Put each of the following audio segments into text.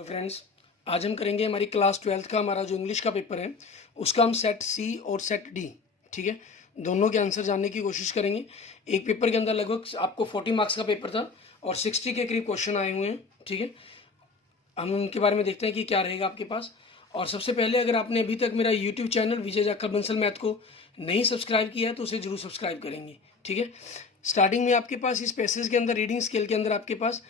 Hello friends, आज हम करेंगे हमारी क्लास 12th का हमारा जो इंग्लिश का पेपर है उसका हम सेट सी और सेट डी, ठीक है, दोनों के आंसर जानने की कोशिश करेंगे। एक पेपर के अंदर लगभग आपको 40 मार्क्स का पेपर था और 60 के करीब क्वेश्चन आए हुए हैं, ठीक है। हम उनके बारे में देखते हैं कि क्या रहेगा आपके पास। और सबसे पहले अगर आपने अभी तक मेरा यूट्यूब चैनल विजय जाखड़ बंसल मैथ को नहीं सब्सक्राइब किया है तो उसे जरूर सब्सक्राइब करेंगे, ठीक है। स्टार्टिंग में आपके पास इस पैसेज के अंदर रीडिंग स्केल के अंदर आपके पास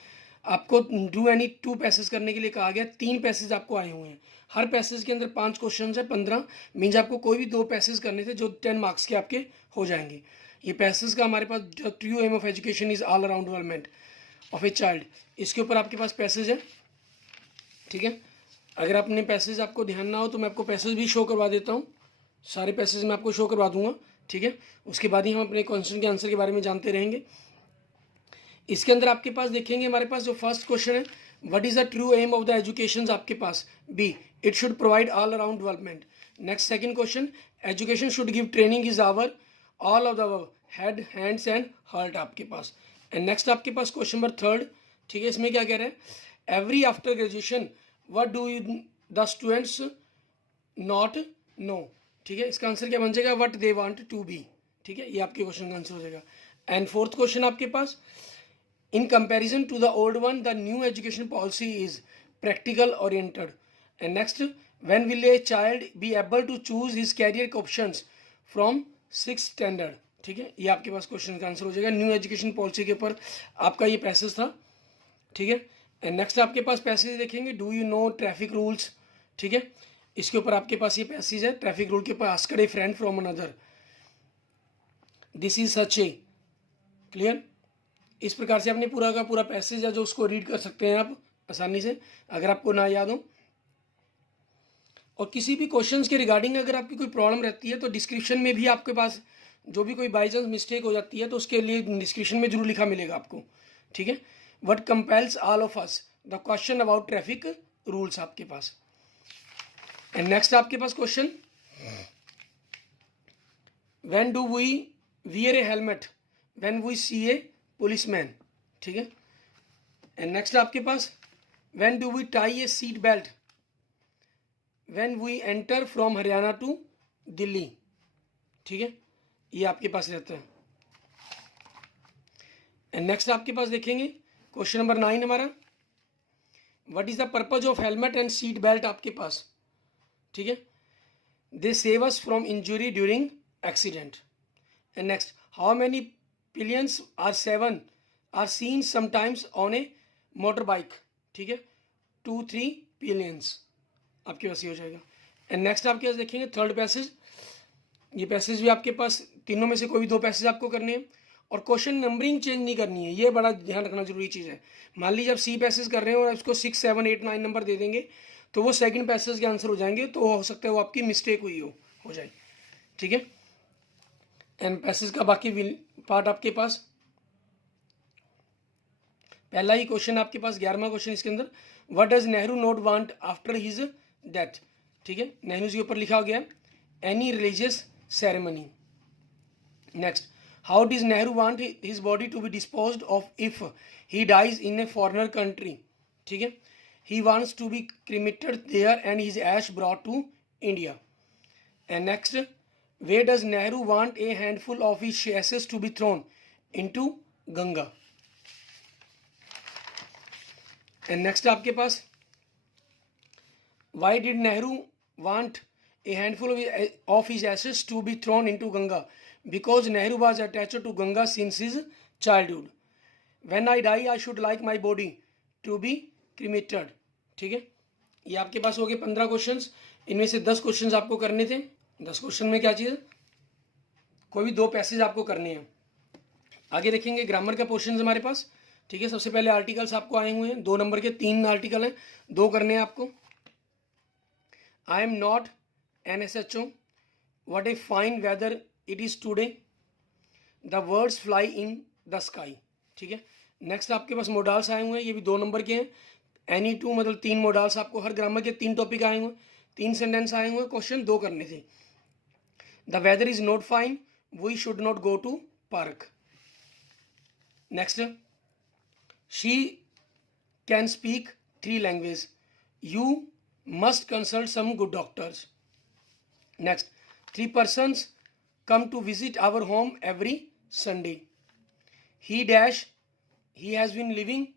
आपको डू एनी 2 पैसेज करने के लिए कहा गया। 3 पैसेज आपको आए हुए हैं, हर पैसेज के अंदर 5 क्वेश्चन है, 15 मीन्स आपको कोई भी 2 पैसेज करने थे जो 10 मार्क्स के आपके हो जाएंगे। ये पैसेज का हमारे पास the true aim of education is all around development of a child, इसके ऊपर आपके पास पैसेज है, ठीक है। अगर अपने पैसेज आपको ध्यान ना हो तो मैं आपको पैसेज भी शो करवा देता हूँ, सारे पैसेज मैं आपको शो करवा दूंगा, ठीक है। उसके बाद ही हम अपने क्वेश्चन के आंसर के बारे में जानते रहेंगे। इसके अंदर आपके पास देखेंगे हमारे पास जो फर्स्ट क्वेश्चन है, what is the true aim of the education, आपके पास B, it should provide all around development. Next second question, education should give training is our, all of the head hands and heart आपके पास। And next आपके पास question number third, ठीक है, इसमें क्या कह रहे हैं, every after graduation what do you the students not no, ठीक है। इसका आंसर क्या बन जाएगा, what they want to be, ठीक है, ये आपके क्वेश्चन का आंसर हो जाएगा। एंड फोर्थ क्वेश्चन आपके पास, in comparison to the old one the new education policy is practical oriented. And next, when will a child be able to choose his career options from 6th standard, ठीक है, ये आपके पास question का answer हो जाएगा। New education policy के ऊपर आपका ये पैसेज था, ठीक है। एंड नेक्स्ट आपके पास पैसेज देखेंगे, do you know traffic rules, ठीक है, इसके ऊपर आपके पास ये पैसेज है, ट्रैफिक रूल के ऊपर ask A friend from another, this is such A, clear. इस प्रकार से आपने पूरा का पूरा पैसेज है जो उसको रीड कर सकते हैं आप आसानी से, अगर आपको ना याद हो। और किसी भी क्वेश्चंस के रिगार्डिंग अगर आपकी कोई प्रॉब्लम रहती है तो डिस्क्रिप्शन में भी आपके पास जो भी कोई बाई चांस मिस्टेक हो जाती है तो उसके लिए डिस्क्रिप्शन में जरूर लिखा मिलेगा आपको, ठीक है। What compels all of us the question about traffic rules आपके पास। एंड नेक्स्ट आपके पास question, when do we wear a helmet when we see a policeman, ठीक है। एंड नेक्स्ट आपके पास, when do we tie a seat belt when we enter from Haryana to Delhi, ठीक है, ये आपके पास रहता है। एंड नेक्स्ट आपके पास देखेंगे क्वेश्चन नंबर 9 हमारा, what is the purpose of helmet and seat belt आपके पास, ठीक है, they save us from injury during accident. And next, how many pillions are seen sometimes on a motor bike, ठीक है, 2-3 पिलियंस आपके पास ये हो जाएगा। एंड नेक्स्ट आपके पास देखेंगे थर्ड पैसेज, ये पैसेज भी आपके पास तीनों में से कोई भी 2 पैसेज आपको करने हैं और क्वेश्चन नंबरिंग चेंज नहीं करनी है, ये बड़ा ध्यान रखना जरूरी चीज़ है। मान लीजिए आप सी पैसेज कर रहे हैं और उसको 6, 7, 8, 9 नंबर दे देंगे तो वो सेकंड पैसेज के आंसर हो जाएंगे, तो हो सकता है वो आपकी मिस्टेक हुई हो जाए, ठीक है। एंड पैसेज का बाकी पार्ट आपके पास, पहला ही क्वेश्चन आपके पास 11वां क्वेश्चन इसके अंदर, what does Nehru not want after his death, ठीक है, नेहरू जी के ऊपर लिखा गया any religious ceremony. Next, how does Nehru want his body to be disposed of if he dies in a foreigner country, ठीक है, he wants to be cremated there and his ash brought to India. And next, where does Nehru want a handful of his ashes to be thrown into Ganga? And next आपके पास, why did Nehru want a handful of his ashes to be thrown into Ganga? Because Nehru was attached to Ganga since his childhood. When I die, I should like my body to be cremated, ठीक है। ये आपके पास हो गए 15 questions, इनमें से 10 questions आपको करने थे। 10 क्वेश्चन में क्या चीज़, कोई भी 2 पैसेज आपको करने हैं। आगे देखेंगे ग्रामर का पोर्शन हमारे पास, ठीक है। सबसे पहले आर्टिकल्स आपको आए हुए हैं 2 नंबर के 3 आर्टिकल हैं, 2 करने हैं आपको। I am not N S H O, what a fine weather it is today, the words fly in the sky, ठीक है। नेक्स्ट आपके पास मोडाल्स आए हुए हैं, ये भी 2 नंबर के हैं। एनी टू मतलब 3 मोडाल्स आपको, हर ग्रामर के 3 टॉपिक आए हुए, 3 सेंटेंस आए हुए, क्वेश्चन 2 करने थे। The weather is not fine, we should not go to park. Next, she can speak 3 language, You must consult some good doctors. Next, 3 persons come to visit our home every Sunday. He has been living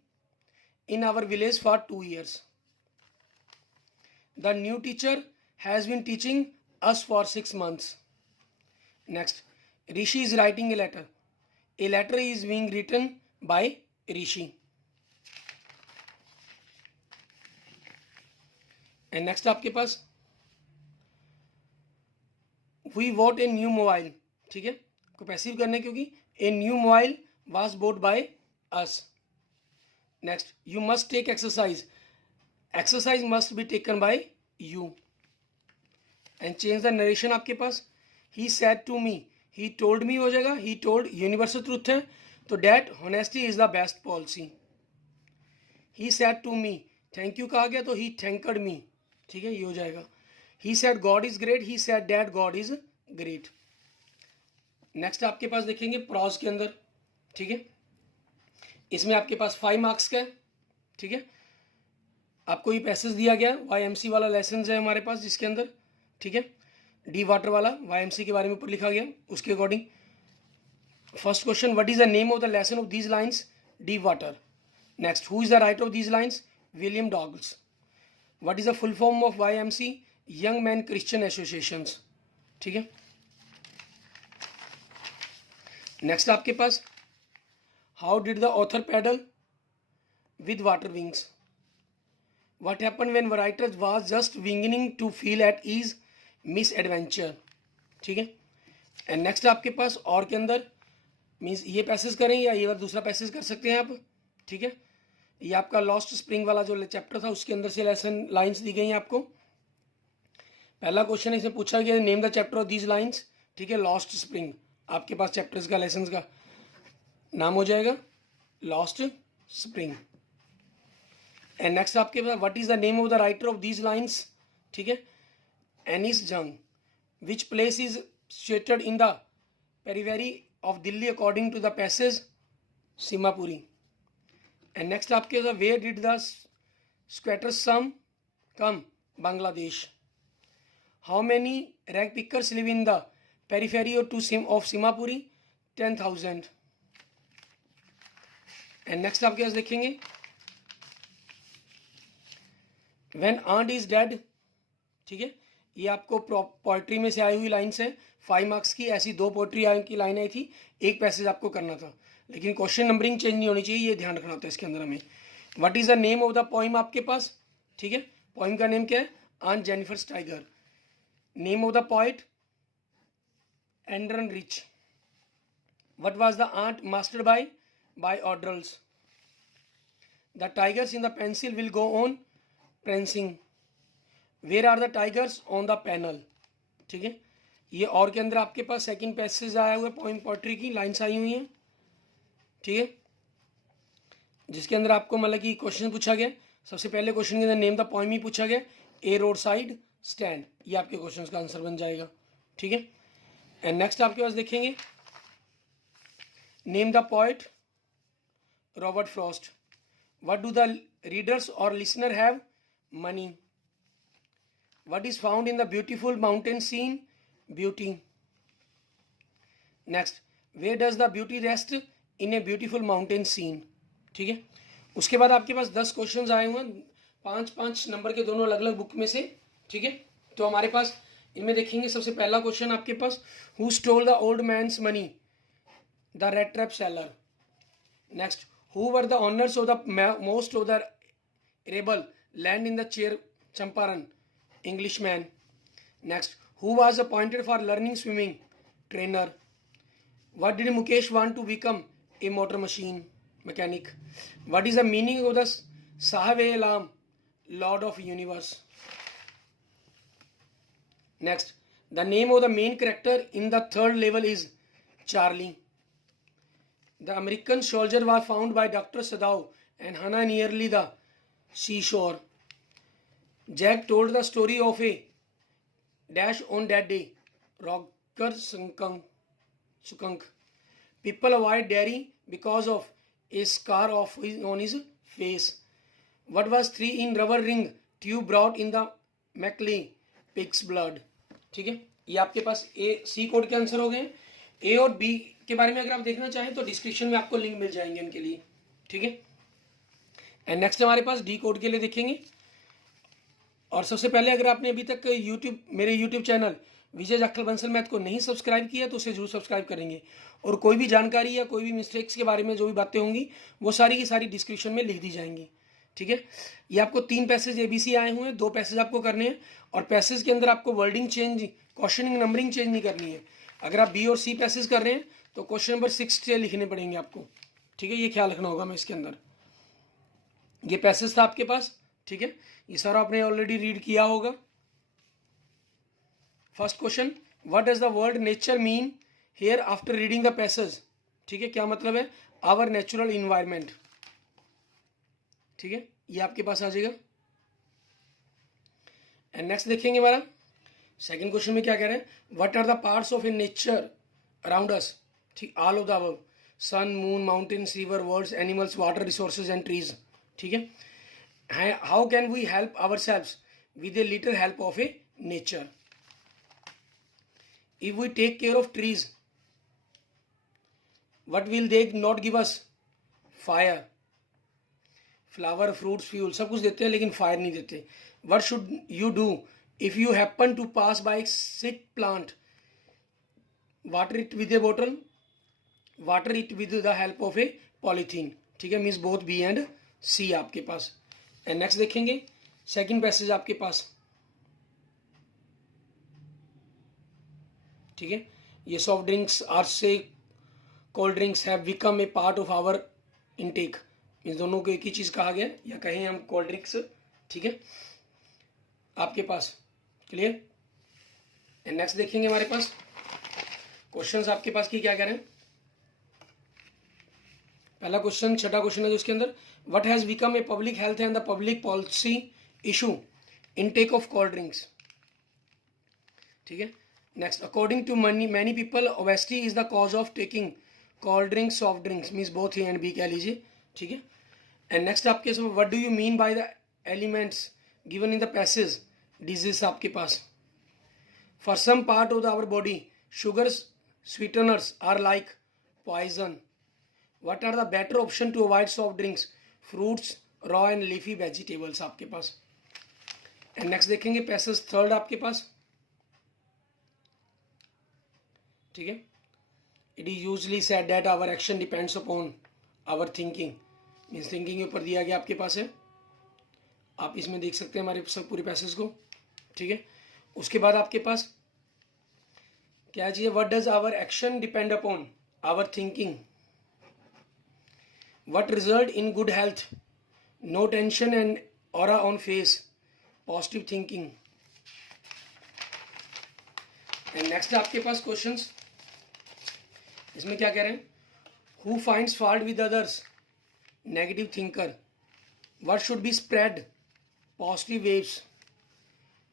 in our village for 2 years. The new teacher has been teaching us for 6 months. Next, Rishi is writing a letter. A letter is being written by Rishi. And next आपके पास we bought a new mobile. ठीक है, को passive करना है क्योंकि a new mobile was bought by us. Next, you must take exercise. Exercise must be taken by you. And change the narration आपके पास he said to me, he told me हो जाएगा, he told universal truth है तो that honesty is the best policy. He said to me, thank you कहा गया तो he thanked me. ठीक है, ये हो जाएगा. He said God is great, he said that God is great. Next आपके पास देखेंगे प्रॉज के अंदर. ठीक है, इसमें आपके पास 5 मार्क्स का है. ठीक है, आपको ये पैसेज दिया गया है, YMC वाला लेसन है हमारे पास जिसके अंदर. ठीक है, डी वाटर वाला YMC के बारे में ऊपर लिखा गया. उसके according first question, what is the name of the lesson of these lines? Deep water. Next, who is the writer of these lines? William Douglas. What is the full form of YMC? Young man Christian associations. ठीक है, next आपके पास how did the author paddle with water wings? What happen when writer was just winging to feel at ease misadventure. ठीक है, and next आपके पास और के अंदर मीन्स ये पैसेज करें या ये दूसरा पैसेज कर सकते हैं आप. ठीक है, ये आपका लॉस्ट स्प्रिंग वाला जो चैप्टर था उसके अंदर से लेसन लाइंस दी गई हैं आपको. पहला क्वेश्चन इसमें पूछा गया name the chapter of these lines. ठीक है, लॉस्ट स्प्रिंग आपके पास चैप्टर्स का लेसन का नाम हो जाएगा लॉस्ट स्प्रिंग. एंड नेक्स्ट आपके पास what is the name of the writer of these lines? ठीक है, Anees Jung. Which place is situated in the periphery of Delhi according to the passage? Seemapuri. And next आपके पास where did the squatters some come? Bangladesh. How many rag pickers live in the periphery of Seemapuri? 10,000. And next आपके पास देखेंगे when aunt is dead. ठीक है, ये आपको poetry में से आई हुई लाइन्स है 5 मार्क्स की. ऐसी 2 पोइट्री की लाइन आई थी, एक पैसेज आपको करना था, लेकिन क्वेश्चन नंबरिंग चेंज नहीं होनी चाहिए, ये ध्यान रखना होता है इसके अंदर हमें. What is the name of the poem आपके पास? ठीक है, पोइम का नेम क्या है? Aunt Jennifer tiger. Name of the poet? Adrienne Rich. What was the art mastered by orderlies? The tigers in the pencil will go on prancing. Where are the tigers on the panel. ठीक है, ये और के अंदर आपके पास second passage आया हुआ है पोइम पोइट्री की लाइन्स आई हुई हैं. ठीक है, जिसके अंदर आपको मतलब कि क्वेश्चन पूछा गया. सबसे पहले क्वेश्चन के अंदर नेम द पोइम ही पूछा गया. ए रोड साइड स्टैंड, ये आपके क्वेश्चन का आंसर बन जाएगा. ठीक है, एंड नेक्स्ट आपके पास देखेंगे name the poet? Robert Frost. What do the readers or listener have? Money. What is found in the beautiful mountain scene? Beauty. Next, where does the beauty rest in a beautiful mountain scene? ठीक है, उसके बाद आपके पास 10 questions आए हुए हैं 5-5 number के दोनों अलग अलग बुक में से. ठीक है, तो हमारे पास इनमें देखेंगे सबसे पहला क्वेश्चन आपके पास who stole the old man's money? The rat trap seller. Next, who were the owners of the most of the arable land in the chair Champaran? Englishman. Next, who was appointed for learning swimming? Trainer. What did Mukesh want to become? A motor machine mechanic. What is the meaning of the Sahab-e-Alam, Lord of Universe? Next, the name of the main character in the 3rd level is Charlie. The American soldier was found by Dr. Sadao and Hannah nearly the seashore. Jack told the story of a dash on that day. Roger skunk. People avoid dairy because of a scar on his face. What was 3 in rubber ring tube broad in the Mackley pigs blood. ठीक है, ये आपके पास ए C code के answer हो गए। ए और B के बारे में अगर आप देखना चाहें तो डिस्क्रिप्शन में आपको लिंक मिल जाएंगे उनके लिए। ठीक है, एंड नेक्स्ट हमारे पास डी कोड के लिए देखेंगे। और सबसे पहले अगर आपने अभी तक मेरे यूट्यूब चैनल विजय जाखल बंसल मैथ को नहीं सब्सक्राइब किया तो उसे जरूर सब्सक्राइब करेंगे। और कोई भी जानकारी या कोई भी मिस्टेक्स के बारे में जो भी बातें होंगी वो सारी की सारी डिस्क्रिप्शन में लिख दी जाएंगी। ठीक है, ये आपको 3 पैसेज ABC आए हुए हैं, 2 पैसेज आपको करने हैं। और पैसेज के अंदर आपको wording change, questioning, numbering change नहीं करनी है। अगर आप बी और सी पैसेज कर रहे हैं तो क्वेश्चन नंबर 6 से लिखने पड़ेंगे आपको। ठीक है, ये ख्याल रखना होगा। मैं इसके अंदर ये पैसेज था आपके पास। ठीक है, ये सारा आपने ऑलरेडी रीड किया होगा। First question, what does the word nature mean here after reading the passage. ठीक है, क्या मतलब है? Our natural environment. ठीक है, ये आपके पास आ जाएगा। एंड नेक्स्ट देखेंगे हमारा सेकंड क्वेश्चन में क्या कह रहे हैं, what are the parts of a nature around us. ठीक, all of the above, sun, moon, mountains, river, words, animals, water resources and trees. ठीक है, how can we help ourselves with a little help of a nature. If we take care of trees, what will they not give us? Fire, flower, fruits, fuel, सब कुछ देते हैं लेकिन fire नहीं देते। What should you do if you happen to pass by a sick plant? Water it with a bottle, water it with the help of a polythene। ठीक है, means both B and C आपके पास। And next देखेंगे second passage आपके पास। ठीक है, ये soft drinks or say cold drinks have become a part of our intake. इन दोनों को एक ही चीज़ कहा गया, या कहें हम कोल्ड ड्रिंक्स। ठीक है, आपके पास क्लियर। एंड नेक्स्ट देखेंगे हमारे पास क्वेश्चंस आपके पास की क्या कह रहे हैं। पहला क्वेश्चन, छठा क्वेश्चन है जो उसके अंदर, what has become a public health and the public policy issue intake of cold drinks. ठीक है, next, according to many people obesity is the cause of taking cold drinks, soft drinks, means both A and B कह लीजिए। ठीक है, and next आपके what do you mean by the elements given in the passage disease आपके पास। For some part of the our body sugars sweeteners are like poison. What are the better option to avoid soft drinks, fruits, raw and leafy vegetables आपके पास। And next देखेंगे passage third आपके पास। ठीक है, it is usually said that our action depends upon our thinking, means thinking के ऊपर दिया गया आपके पास है। आप इसमें देख सकते हैं हमारे सब पूरे पैसेज को। ठीक है, उसके बाद आपके पास क्या चाहिए, what does our action depend upon our thinking, what result in good health, no tension and aura on face, positive thinking. And next आपके पास क्वेश्चंस, इसमें क्या कह रहे हैं, who finds fault with others, negative thinker, what should be spread, positive waves,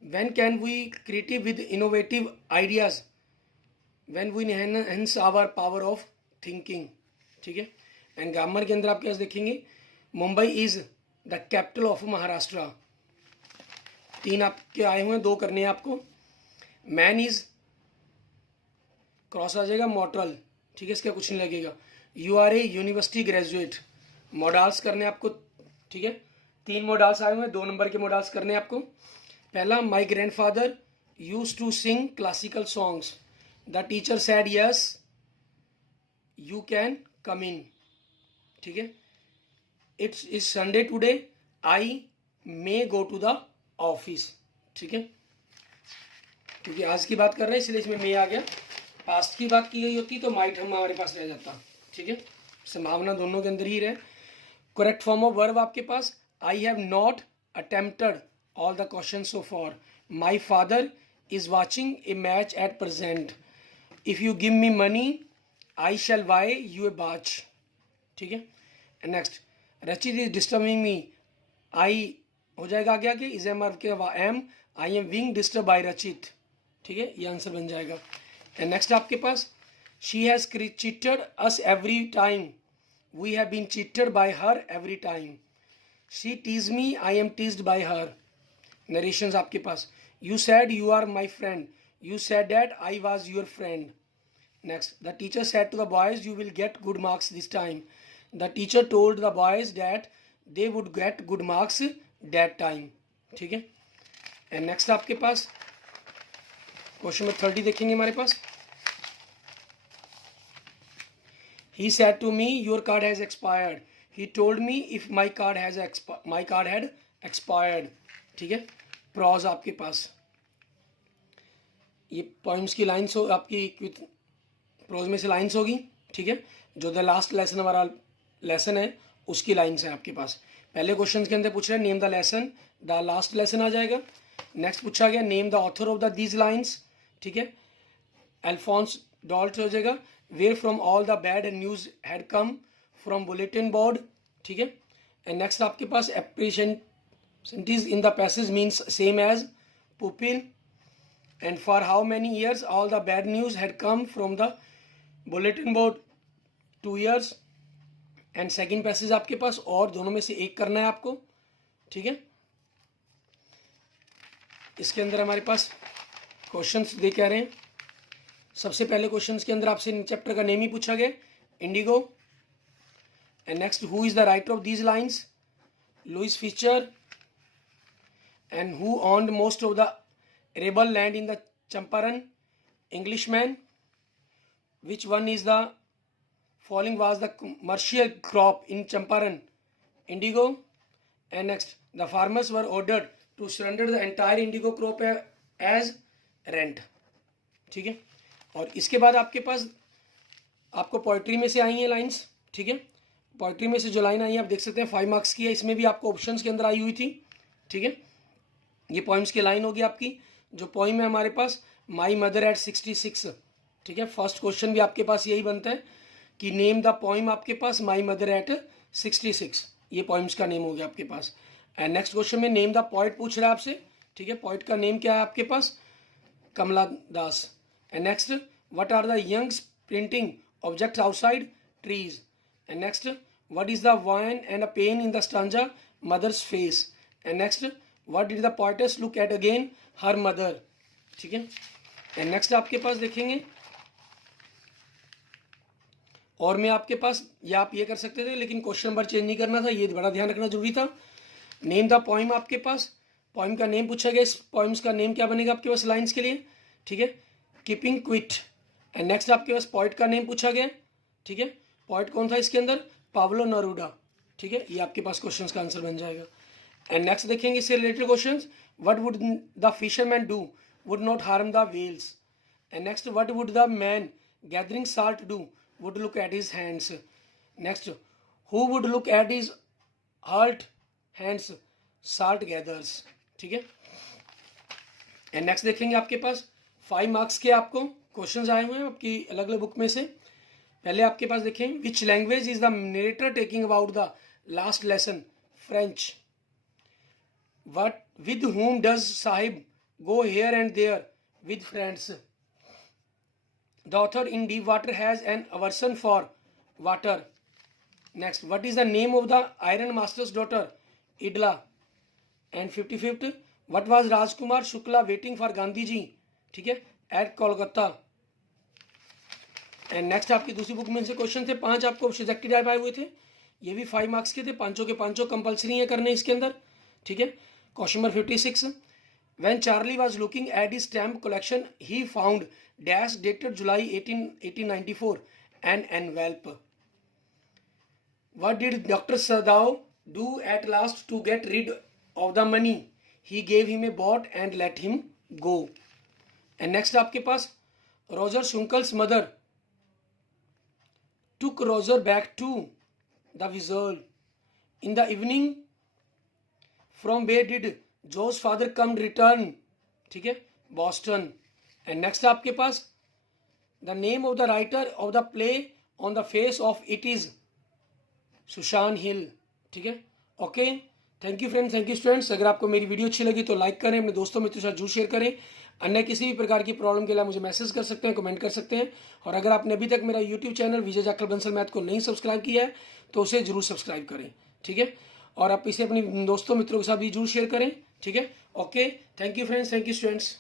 when can we creative with innovative ideas, when we enhance our power of thinking. ठीक है, and grammar के अंदर आप क्या देखेंगे, Mumbai is the capital of Maharashtra. 3 आपके आए हुए हैं, 2 करने हैं आपको। मैन इज क्रॉस आ जाएगा मॉर्टल। ठीक है, इसका कुछ नहीं लगेगा। You are a university graduate, models करने आपको। ठीक है, 3 मॉडल्स आए हुए हैं, 2 नंबर के मॉडल्स करने आपको। पहला, my grandfather used to sing classical songs, the teacher said yes you can come in. ठीक है, it's is Sunday today, I may go to the office. ठीक है, क्योंकि आज की बात कर रहे हैं इसलिए इसमें मे आ गया। पास्ट की बात की गई होती तो माइट हम हमारे पास रह जाता। ठीक है, संभावना दोनों के अंदर ही रहे। करेक्ट फॉर्म ऑफ वर्ब आपके पास, I have not attempted all the question so far, my father is watching a match at present, if you give me money I shall buy you a watch. ठीक है, next, रचित is disturbing me, आई हो जाएगा आगे आगे, is M K M, I am being disturb by Rachit. ठीक है, ये आंसर बन जाएगा। एंड नेक्स्ट आपके पास, she has cheated us every time, we have been cheated by her every time, she tease me, I am teased by her. Narrations आपके पास, you said you are my friend, you said that I was your friend. Next, the teacher said to the boys you will get good marks this time, the teacher told the boys that they would get good marks that time. ठीक है, and next आपके पास question number 30 देखेंगे हमारे पास, he said to me your card has expired, he told me if my card had expired। ठीक है, pros आपके पास, ये पॉइंट्स की लाइन्स हो आपकी, प्रोज में से लाइन्स होगी। ठीक है, जो द लास्ट लेसन हमारा लेसन है उसकी लाइन्स है आपके पास। पहले क्वेश्चन के अंदर पूछ रहे हैं name the lesson, the last lesson आ जाएगा। नेक्स्ट पूछा गया name the author of the these lines. ठीक है, अल्फोंस डॉल्ट हो जाएगा, where from all the bad news had come from bulletin board. ठीक है, एंड नेक्स्ट आपके पास apprentices in the passage means same as pupil, and for how many years all the bad news had come from the bulletin board, 2 years। and second passage आपके पास, और दोनों में से एक करना है आपको। ठीक है, इसके अंदर हमारे पास क्वेश्चंस दे कह रहे हैं। सबसे पहले क्वेश्चंस के अंदर आपसे चैप्टर का नेम ही पूछा गया, Indigo. And next, who is the writer of these lines, Louis Fischer. And who owned most of the arable land in the Champaran, Englishman। which one is the following was the commercial crop in Champaran, indigo। and next, the farmers were ordered to surrender the entire indigo crop as rent। ठीक है, और इसके बाद आपके पास आपको poetry में से आई हैं लाइन्स। ठीक है, पोइट्री में से जो लाइन आई है आप देख सकते हैं 5 मार्क्स की है, इसमें भी आपको ऑप्शंस के अंदर आई हुई थी। ठीक है, ये पोइम्स की लाइन होगी आपकी। जो पोइम है हमारे पास, माई मदर एट 66। ठीक है, फर्स्ट क्वेश्चन भी आपके पास यही बनता है कि नेम द पोइम आपके पास माई मदर एट 66, ये पोइम्स का नेम हो गया आपके पास। एंड नेक्स्ट क्वेश्चन में नेम द पोइट पूछ रहा है आपसे। ठीक है, पोइट का नेम क्या है आपके पास, Kamala Das. And next, what are the young printing objects outside trees. And next, what is the wine and a pen in the stanza, mother's face. And next, what did the poetess look at again, her mother. ठीक है, and next आपके पास देखेंगे, और मैं आपके पास, या आप ये कर सकते थे लेकिन क्वेश्चन नंबर चेंज नहीं करना था, ये बड़ा ध्यान रखना जरूरी था। नेम द पोइम आपके पास, पोइम का नेम पूछा गया, इस पोइम्स का नेम क्या बनेगा आपके पास लाइन्स के लिए। ठीक है, कीपिंग क्विट। एंड नेक्स्ट आपके पास पोइट का नेम पूछा गया। ठीक है, पोइट कौन था इसके अंदर, पाब्लो नेरूदा। ठीक है, ये आपके पास क्वेश्चन का आंसर बन जाएगा। एंड नेक्स्ट देखेंगे इससे related questions, what would the fisherman do, would not harm the whales. And next, what would the man gathering salt do, would look at his hands. Next, who would look at his hurt hands, salt gathers. ठीक है, and next देखेंगे आपके पास 5 marks के आपको questions आए हुए हैं आपकी अलग अलग बुक में से। पहले आपके पास देखें, which language is the narrator taking about the last lesson, French. What with whom does Sahib go here and there, with friends। The author in deep water has an aversion for water। Next, what is the name of the iron master's daughter, Idla। And 55th, what was Rajkumar Shukla waiting for Gandhi ji, ठीक है, at Kolkata। And next आपकी दूसरी book में से question थे 5 आपको subjective type आए हुए थे, ये भी 5 मार्क्स के थे, पांचों के पांचों कंपल्सरी है करने इसके अंदर। ठीक है, question number 56, when Charlie was looking at his stamp collection he found dash dated July 1894 an envelope. What did doctor Sadao do at last to get rid of the money, he gave him a boat and let him go. And next आपके पास, Roger Skunk's mother took Roger back to the wizard in the evening, from where did Joe's father come return, ठीक है, Boston। and next आपके पास, the name of the writer of the play on the face of it is Sushan हिल। ठीक है, okay, thank you friends, thank you students. अगर आपको मेरी video अच्छी लगी तो लाइक करें, अपने दोस्तों मित्रों के साथ जरूर शेयर करें। अन्य किसी भी प्रकार की प्रॉब्लम के लिए मुझे मैसेज कर सकते हैं, कमेंट कर सकते हैं। और अगर आपने अभी तक मेरा यूट्यूब चैनल विजय जाखड़ बंसल मैथ को नहीं सब्सक्राइब किया है तो उसे जरूर सब्सक्राइब करें। ठीक है, और आप इसे अपने दोस्तों मित्रों के साथ भी जरूर शेयर करें। ठीक है, okay, thank you friends, thank you students.